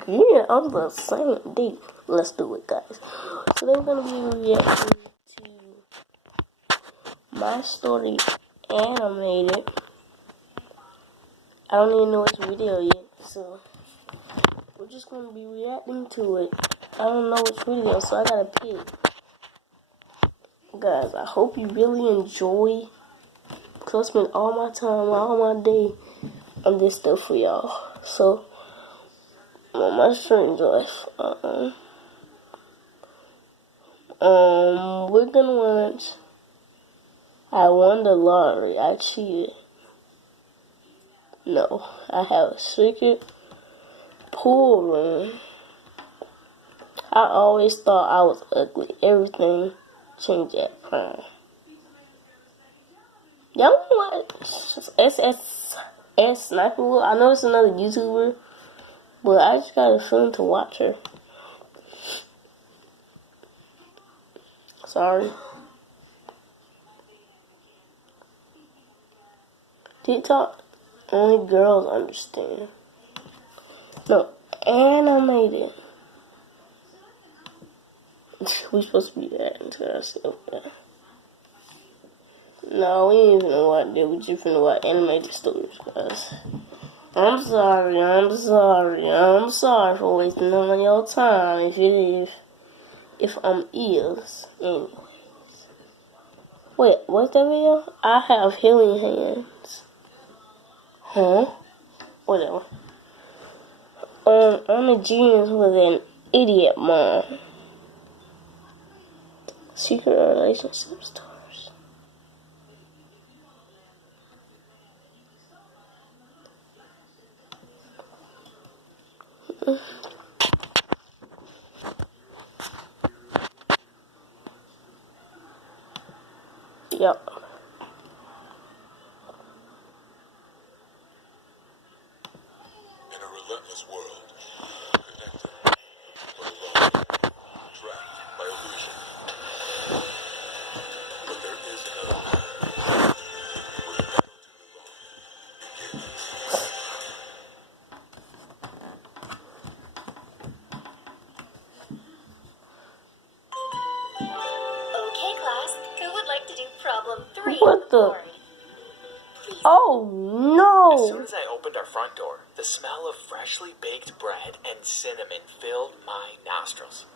again on the same day. Let's do it, guys. So they're gonna be reacting to My Story Animated. I don't even know which video yet, so we're just gonna be reacting to it. I don't know which video, so I gotta pick. Guys, I hope you really enjoy, because I spend all my time, all my day on this stuff for y'all. So, on my stream, Joyce. We're gonna watch I Won the Lottery. I cheated. No, I have a secret pool room. I always thought I was ugly. Everything changed at prime. Y'all know what? SSS Sniper. I know it's another YouTuber, but I just got a feeling to watch her. Sorry. TikTok, only girls understand. No, animated. We supposed to be adding to ourselves. Yeah. No, we ain't finna watch that. We just finna watch animated stories, guys. I'm sorry for wasting all your time. If I'm is. Anyways. Wait, what's that video? I have healing hands. Huh? Whatever. I'm a genius with an idiot mom. Secret relationship stars. Yep. In a relentless world, connected, but alone, trapped by illusion. But there is another path, where the battle to belong begins. Okay, class, who would like to do problem 3? What the? Please. Oh As soon no! as I opened our front door, the smell of freshly baked bread and cinnamon filled my nostrils.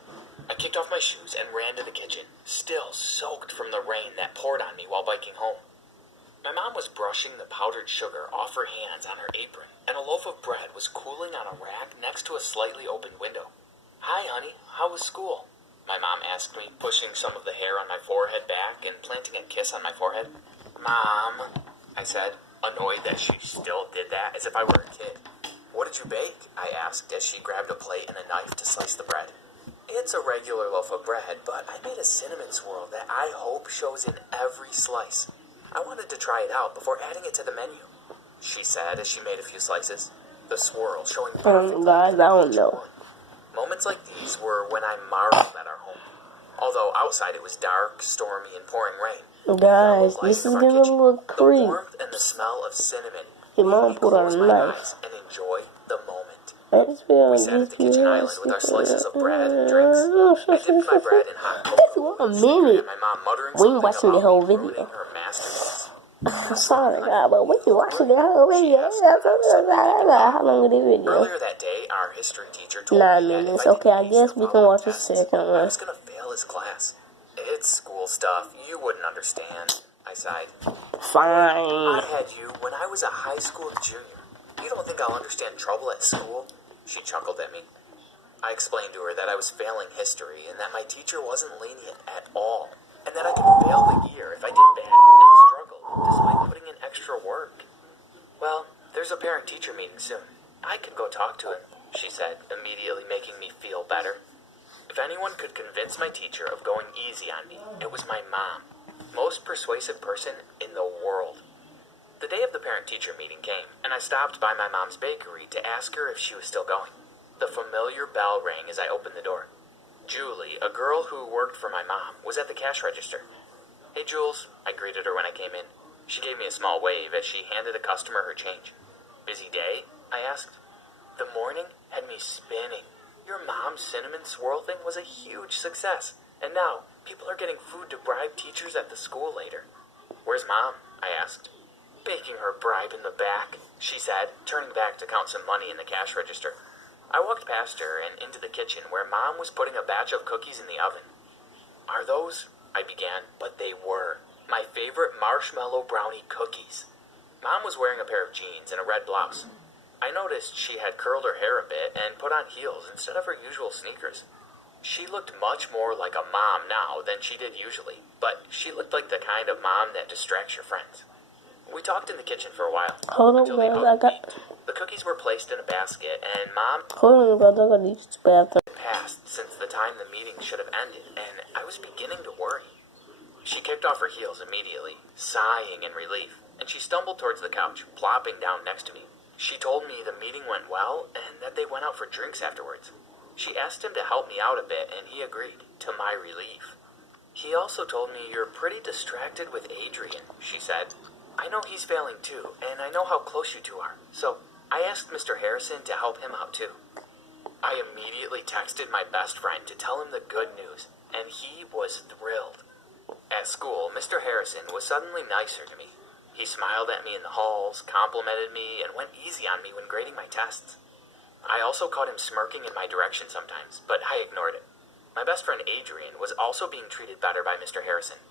I kicked off my shoes and ran to the kitchen, still soaked from the rain that poured on me while biking home. My mom was brushing the powdered sugar off her hands on her apron, and a loaf of bread was cooling on a rack next to a slightly opened window. "Hi, honey, how was school?" my mom asked me, pushing some of the hair on my forehead back and planting a kiss on my forehead. "Mom," I said, annoyed that she still did that as if I were a kid. "What did you bake?" I asked as she grabbed a plate and a knife to slice the bread. "It's a regular loaf of bread, but I made a cinnamon swirl that I hope shows in every slice. I wanted to try it out before adding it to the menu," she said as she made a few slices, the swirl showing perfectly guys, I don't each know. one. Moments like these were when I marveled at our home. Although outside it was dark, stormy, and pouring rain. Guys, this is getting a little The creepy. warmth and the smell of cinnamon Your made mom me pulled out close a my knife. eyes and enjoy the moment. We We sat at the kitchen island with our slices of bread and drinks. I dipped my bread in hot cocoa One and stared minute. at my mom muttering We ain't something watching the about whole me video. ruining her masterpiece. Sorry, God, but we can watch the whole video. How long is this video? Earlier that day, our history teacher told 9 me that minutes. if I Okay, I didn't ace guess the we can following watch the tests, second I one. was gonna fail his class. "It's school stuff. You wouldn't understand," I sighed. Fine. "I had you when I was a high school junior. You don't think I'll understand trouble at school?" She chuckled at me. I explained to her that I was failing history and that my teacher wasn't lenient at all, and that I could fail the year if I did bad and struggled despite putting in extra work. "Well, there's a parent-teacher meeting soon. I could go talk to him," she said, immediately making me feel better. If anyone could convince my teacher of going easy on me, it was my mom. Most persuasive person in the world. The day of the parent-teacher meeting came, and I stopped by my mom's bakery to ask her if she was still going. The familiar bell rang as I opened the door. Julie, a girl who worked for my mom, was at the cash register. "Hey, Jules," I greeted her when I came in. She gave me a small wave as she handed a customer her change. "Busy day?" I asked. The morning had me spinning. Your mom's cinnamon swirl thing was a huge success, and now people are getting food to bribe teachers at the school later. Where's Mom? I asked. Baking her bribe in the back, she said, turning back to count some money in the cash register. I walked past her and into the kitchen where Mom was putting a batch of cookies in the oven. Are those? I began, but they were. My favorite marshmallow brownie cookies. Mom was wearing a pair of jeans and a red blouse. I noticed she had curled her hair a bit and put on heels instead of her usual sneakers. She looked much more like a mom now than she did usually, but she looked like the kind of mom that distracts your friends. We talked in the kitchen for a while. Hold on, until they guys. both ate. The cookies were placed in a basket, and Mom Hold on, guys. I gotta use this bathroom. passed since the time the meeting should have ended, and I was beginning to worry. She kicked off her heels immediately, sighing in relief, and she stumbled towards the couch, plopping down next to me. She told me the meeting went well and that they went out for drinks afterwards. She asked him to help me out a bit, and he agreed, to my relief. He also told me you're pretty distracted with Adrian, she said. I know he's failing too, and I know how close you two are, so I asked Mr. Harrison to help him out too. I immediately texted my best friend to tell him the good news, and he was thrilled. At school, Mr. Harrison was suddenly nicer to me. He smiled at me in the halls, complimented me, and went easy on me when grading my tests. I also caught him smirking in my direction sometimes, but I ignored it. My best friend Adrian was also being treated better by Mr. Harrison.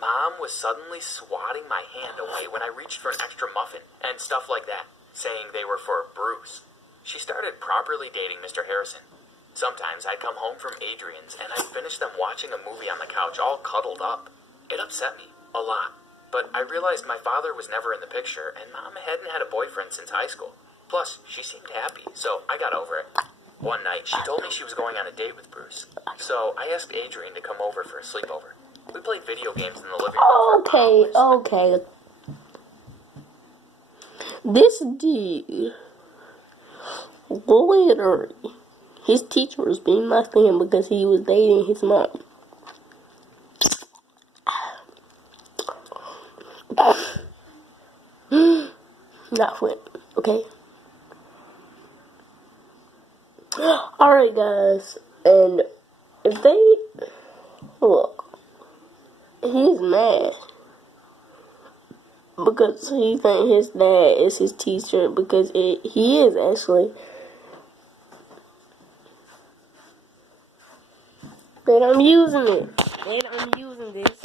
Mom was suddenly swatting my hand away when I reached for an extra muffin, and stuff like that, saying they were for Bruce. She started properly dating Mr. Harrison. Sometimes I'd come home from Adrian's, and I'd finish them watching a movie on the couch all cuddled up. It upset me, a lot. But I realized my father was never in the picture, and Mom hadn't had a boyfriend since high school. Plus, she seemed happy, so I got over it. One night, she told me she was going on a date with Bruce. So I asked Adrian to come over for a sleepover. We played video games in the living room for hours. Okay. This dude, literally, his teacher was being nice to him because he was dating his mom. Not fun, okay? Alright, guys, and if they look, he's mad because he thinks his dad is his teacher because he is actually. But I'm using it. And I'm using this